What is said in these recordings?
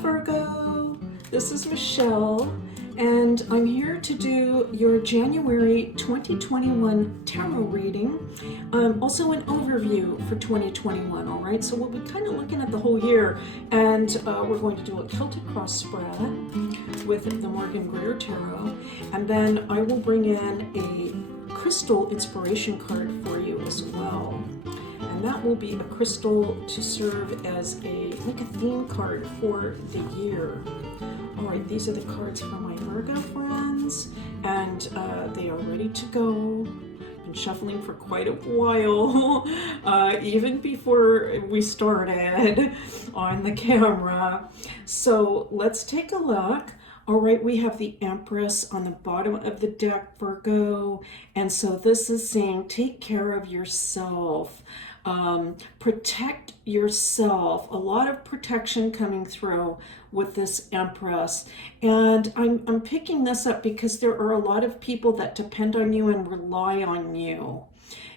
Virgo, this is Michelle, and I'm here to do your January 2021 tarot reading, also an overview for 2021, all right? So we'll be kind of looking at the whole year, and we're going to do a Celtic cross spread with the Morgan Greer Tarot, and then I will bring in a crystal inspiration card for you as well. And that will be a crystal to serve as a theme card for the year. All right, these are the cards for my Virgo friends, and they are ready to go. Been shuffling for quite a while, even before we started on the camera. So let's take a look. All right, we have the Empress on the bottom of the deck, Virgo, and so this is saying take care of yourself. Protect yourself. A lot of protection coming through with this Empress, and I'm picking this up because there are a lot of people that depend on you and rely on you,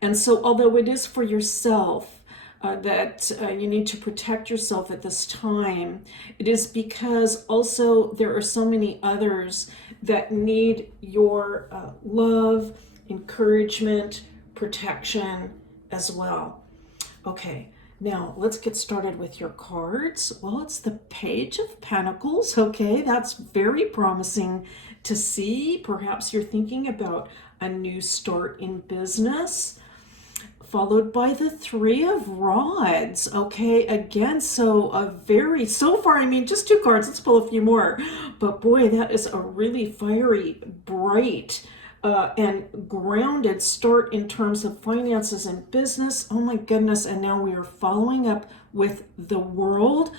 and so although it is for yourself that you need to protect yourself at this time, it is because also there are so many others that need your love, encouragement, protection as well. Okay, now let's get started with your cards. Well, it's the Page of Pentacles. Okay, that's very promising to see. Perhaps you're thinking about a new start in business, followed by the Three of Rods. Okay, again, so far, I mean, just two cards. Let's pull a few more. But boy, that is a really fiery, bright, and grounded start in terms of finances and business. Oh my goodness, and now we are following up with the World.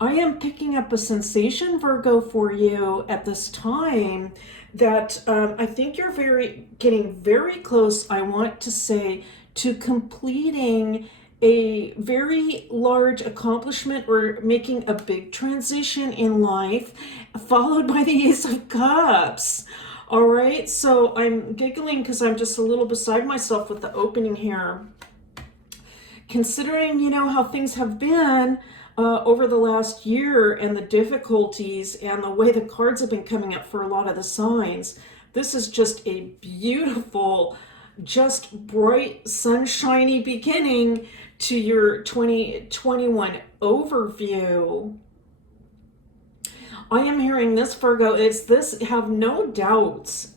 I am picking up a sensation, Virgo, for you at this time that I think you're getting very close, I want to say, to completing a very large accomplishment or making a big transition in life, followed by the Ace of Cups. All right, so I'm giggling because I'm just a little beside myself with the opening here. Considering, how things have been over the last year and the difficulties and the way the cards have been coming up for a lot of the signs, this is just a beautiful, just bright, sunshiny beginning to your 2021 overview. I am hearing this, Virgo, have no doubts,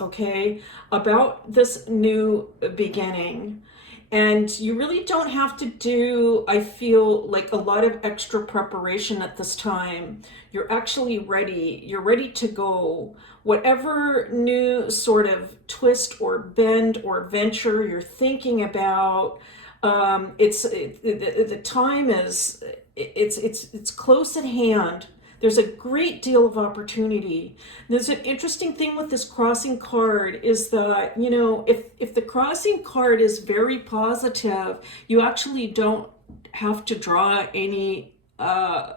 okay, about this new beginning. And you really don't have to do, I feel like, a lot of extra preparation at this time. You're actually ready. You're ready to go. Whatever new sort of twist or bend or venture you're thinking about, the time is, it's close at hand. There's a great deal of opportunity. There's an interesting thing with this crossing card is that, if the crossing card is very positive, you actually don't have to draw any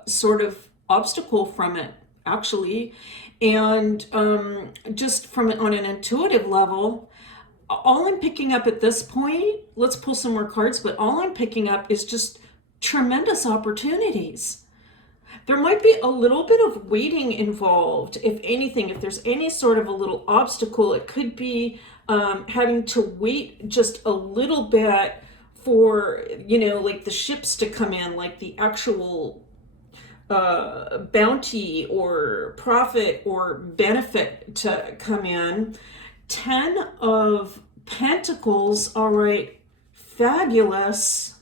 sort of obstacle from it, actually. And just on an intuitive level, all I'm picking up at this point, let's pull some more cards, but all I'm picking up is just tremendous opportunities. There might be a little bit of waiting involved, if anything. If there's any sort of a little obstacle, it could be having to wait just a little bit for, like the ships to come in, like the actual bounty or profit or benefit to come in. 10 of Pentacles, all right, fabulous.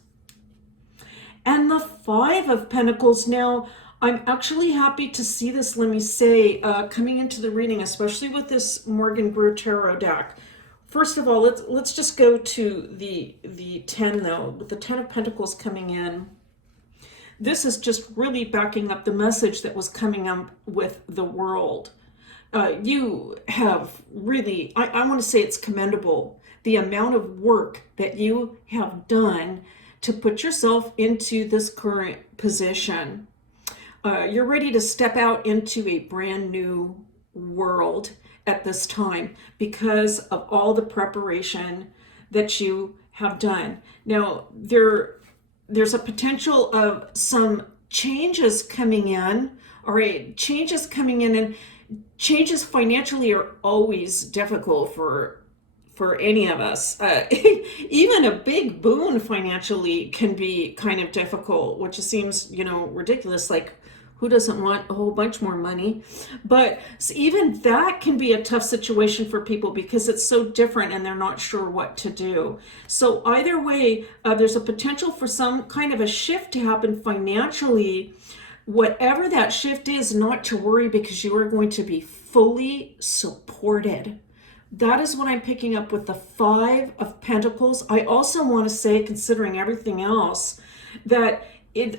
And the 5 of Pentacles. Now, I'm actually happy to see this, let me say, coming into the reading, especially with this Morgan Greer Tarot deck. First of all, let's just go to the 10, though, with the 10 of Pentacles coming in. This is just really backing up the message that was coming up with the World. You have really, I want to say it's commendable, the amount of work that you have done to put yourself into this current position. You're ready to step out into a brand new world at this time because of all the preparation that you have done. Now, there's a potential of some changes coming in. All right, changes coming in, and changes financially are always difficult for any of us. Even a big boon financially can be kind of difficult, which seems, ridiculous. Like, who doesn't want a whole bunch more money? But even that can be a tough situation for people because it's so different and they're not sure what to do. So either way, there's a potential for some kind of a shift to happen financially. Whatever that shift is, not to worry, because you are going to be fully supported. That is what I'm picking up with the Five of Pentacles. I also want to say, considering everything else, that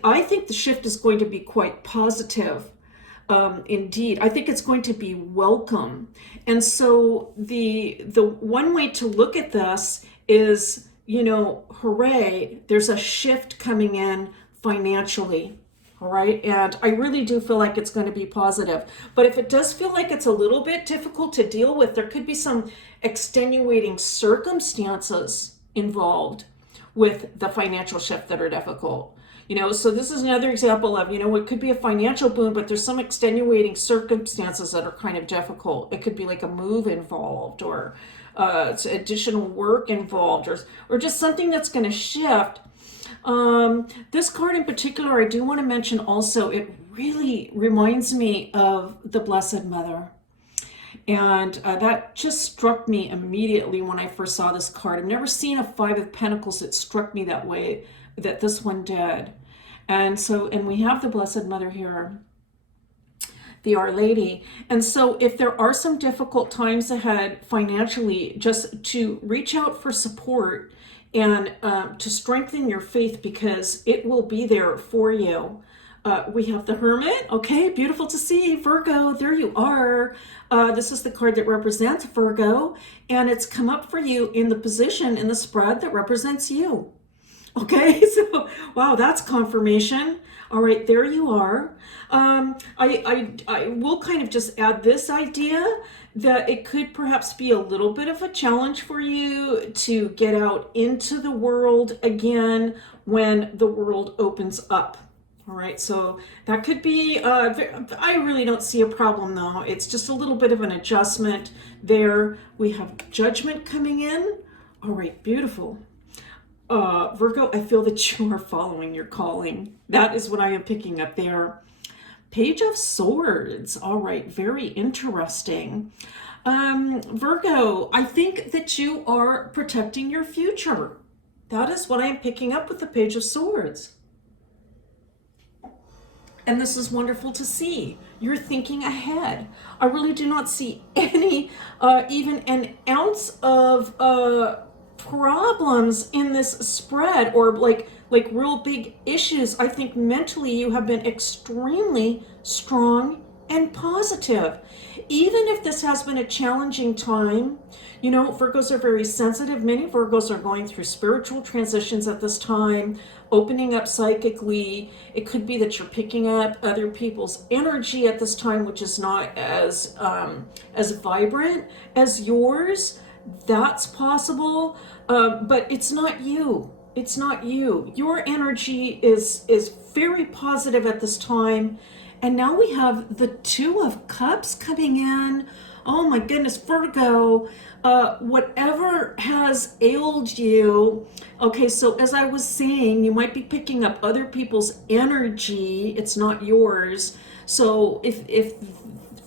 I think the shift is going to be quite positive. Indeed, I think it's going to be welcome. And so the one way to look at this is, hooray, there's a shift coming in financially. All right, and I really do feel like it's going to be positive. But if it does feel like it's a little bit difficult to deal with, there could be some extenuating circumstances involved with the financial shift that are difficult. So this is another example of, it could be a financial boon, but there's some extenuating circumstances that are kind of difficult. It could be like a move involved, or additional work involved, or just something that's going to shift. This card in particular, I do want to mention also, it really reminds me of the Blessed Mother. And that just struck me immediately when I first saw this card. I've never seen a Five of Pentacles that struck me that way, that this one did. And we have the Blessed Mother here, the Our Lady. And so if there are some difficult times ahead financially, just to reach out for support and to strengthen your faith, because it will be there for you. We have the Hermit. Okay, beautiful to see. Virgo, there you are. This is the card that represents Virgo, and it's come up for you in the position in the spread that represents you. Okay, so wow, that's confirmation. All right, there you are. I will kind of just add this idea that it could perhaps be a little bit of a challenge for you to get out into the world again when the world opens up. All right, so that could be, I really don't see a problem though. It's just a little bit of an adjustment there. We have Judgment coming in. All right, beautiful. Virgo, I feel that you are following your calling. That is what I am picking up there. Page of Swords. All right, very interesting. Virgo, I think that you are protecting your future. That is what I am picking up with the Page of Swords. And this is wonderful to see. You're thinking ahead. I really do not see any, even an ounce of problems in this spread, or like real big issues. I think mentally you have been extremely strong and positive. Even if this has been a challenging time, Virgos are very sensitive. Many Virgos are going through spiritual transitions at this time, opening up psychically. It could be that you're picking up other people's energy at this time, which is not as vibrant as yours. That's possible, but it's not you. It's not you. Your energy is very positive at this time. And now we have the Two of Cups coming in. Oh my goodness, Virgo, whatever has ailed you. Okay, so as I was saying, you might be picking up other people's energy. It's not yours. So if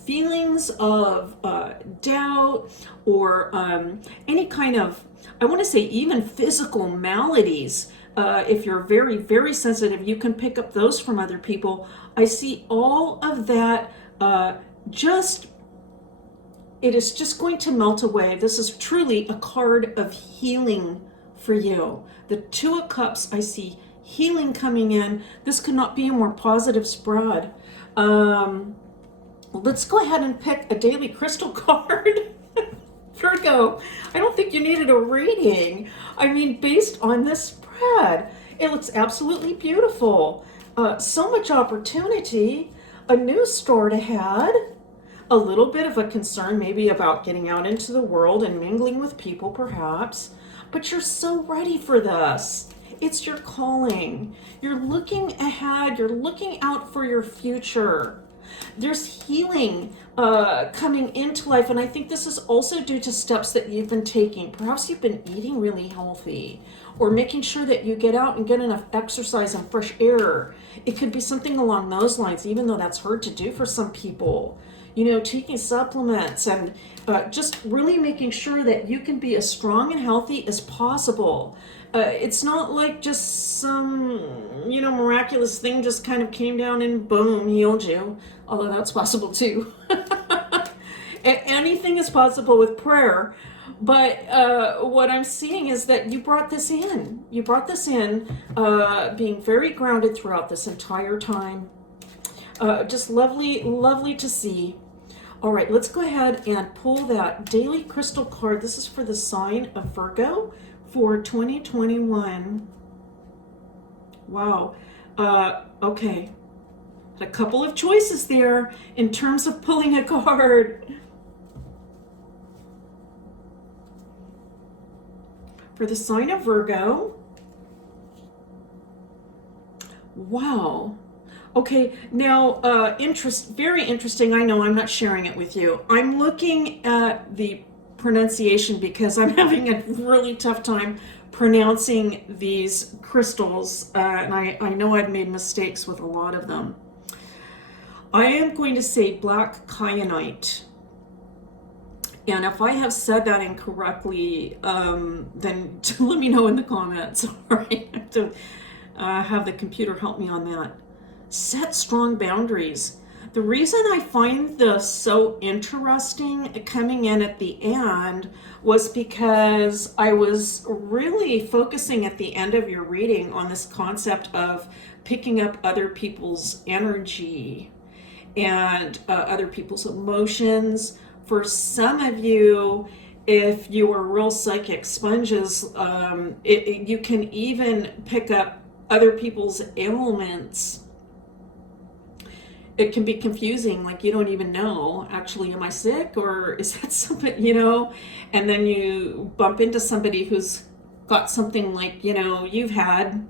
feelings of doubt, or any kind of, I want to say even physical maladies, if you're very, very sensitive, you can pick up those from other people. I see all of that it is just going to melt away. This is truly a card of healing for you. The Two of Cups, I see healing coming in. This could not be a more positive spread. Let's go ahead and pick a daily crystal card. Virgo, I don't think you needed a reading. I mean, based on this spread, it looks absolutely beautiful. So much opportunity, a new start ahead, a little bit of a concern maybe about getting out into the world and mingling with people perhaps, but you're so ready for this. It's your calling. You're looking ahead. You're looking out for your future. There's healing coming into life, and I think this is also due to steps that you've been taking. Perhaps you've been eating really healthy, or making sure that you get out and get enough exercise and fresh air. It could be something along those lines, even though that's hard to do for some people. You know, taking supplements and just really making sure that you can be as strong and healthy as possible. It's not like just some, miraculous thing just kind of came down and boom, healed you. Although that's possible too. Anything is possible with prayer. But what I'm seeing is that you brought this in. You brought this in, being very grounded throughout this entire time. Just lovely, lovely to see. All right, let's go ahead and pull that daily crystal card. This is for the sign of Virgo for 2021. Wow. Okay. A couple of choices there in terms of pulling a card. For the sign of Virgo. Wow. Okay, now, very interesting. I know I'm not sharing it with you. I'm looking at the pronunciation because I'm having a really tough time pronouncing these crystals, and I know I've made mistakes with a lot of them. I am going to say black kyanite. And if I have said that incorrectly, then let me know in the comments. All right, I have to have the computer help me on that. Set strong boundaries. The reason I find this so interesting coming in at the end was because I was really focusing at the end of your reading on this concept of picking up other people's energy and other people's emotions. For some of you, if you are real psychic sponges, you can even pick up other people's ailments. It can be confusing, like you don't even know, actually, am I sick or is that something, and then you bump into somebody who's got something like, you've had,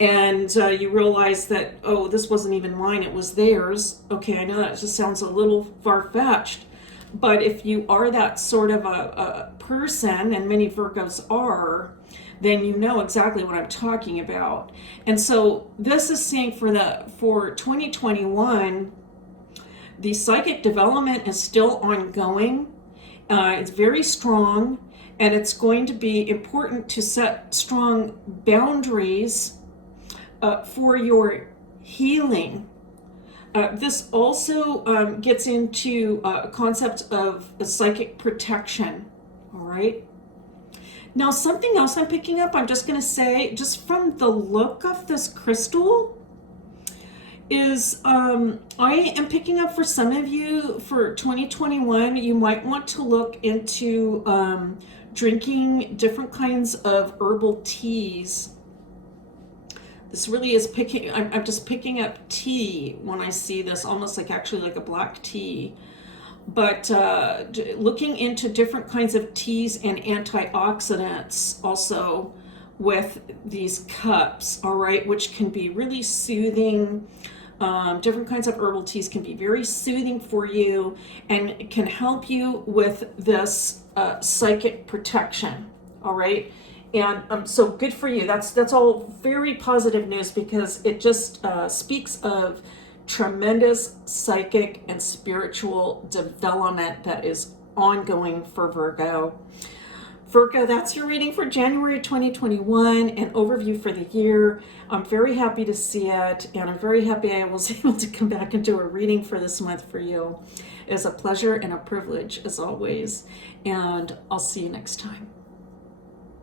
and you realize that, oh, this wasn't even mine, it was theirs. Okay, I know that just sounds a little far-fetched, but if you are that sort of a person, and many Virgos are, then you know exactly what I'm talking about. And so this is saying for 2021, the psychic development is still ongoing. It's very strong, and it's going to be important to set strong boundaries for your healing. This also gets into a concept of a psychic protection, all right? Now, something else I'm picking up, I'm just going to say, just from the look of this crystal, is I am picking up for some of you for 2021, you might want to look into drinking different kinds of herbal teas. This really is I'm just picking up tea when I see this, almost like actually like a black tea. But looking into different kinds of teas and antioxidants also with these cups, all right, which can be really soothing. Different kinds of herbal teas can be very soothing for you and can help you with this psychic protection, all right? And so good for you. That's all very positive news because it just speaks of tremendous psychic and spiritual development that is ongoing for Virgo. Virgo, that's your reading for January 2021, an overview for the year. I'm very happy to see it, and I'm very happy I was able to come back and do a reading for this month for you. It's a pleasure and a privilege as always, and I'll see you next time.